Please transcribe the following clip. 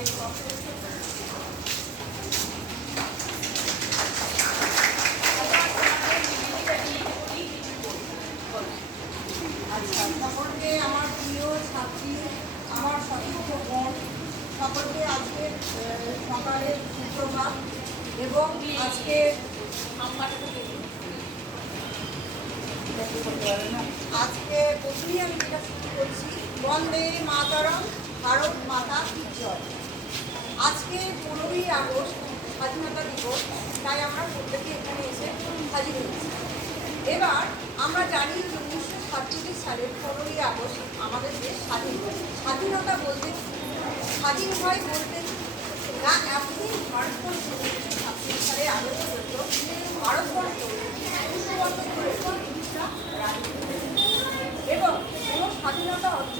আচ্ছা, সকলকে আমার প্রিয় ছাত্রী, আমার সতীর্থ বোন, সকলকে আজকে সকালের সুপ্রভাত। এবং আজকে প্রথমেই আমি যেটা শুরু করছি, বন্দে মাতরম, ভারত মাতা কি জয়। আজকে 15ই আগস্ট স্বাধীনতা দিবস, তাই আমরা প্রত্যেকে এখানে এসে হাজির হয়েছি। এবার আমরা জানি যে 1947 সালের 15ই আগস্ট আমাদের দেশ স্বাধীন হয়। স্বাধীনতা বলতে স্বাধীন হয় বলতে না, এতদিন ভারতবর্ষ 1947 সালে আগস্ট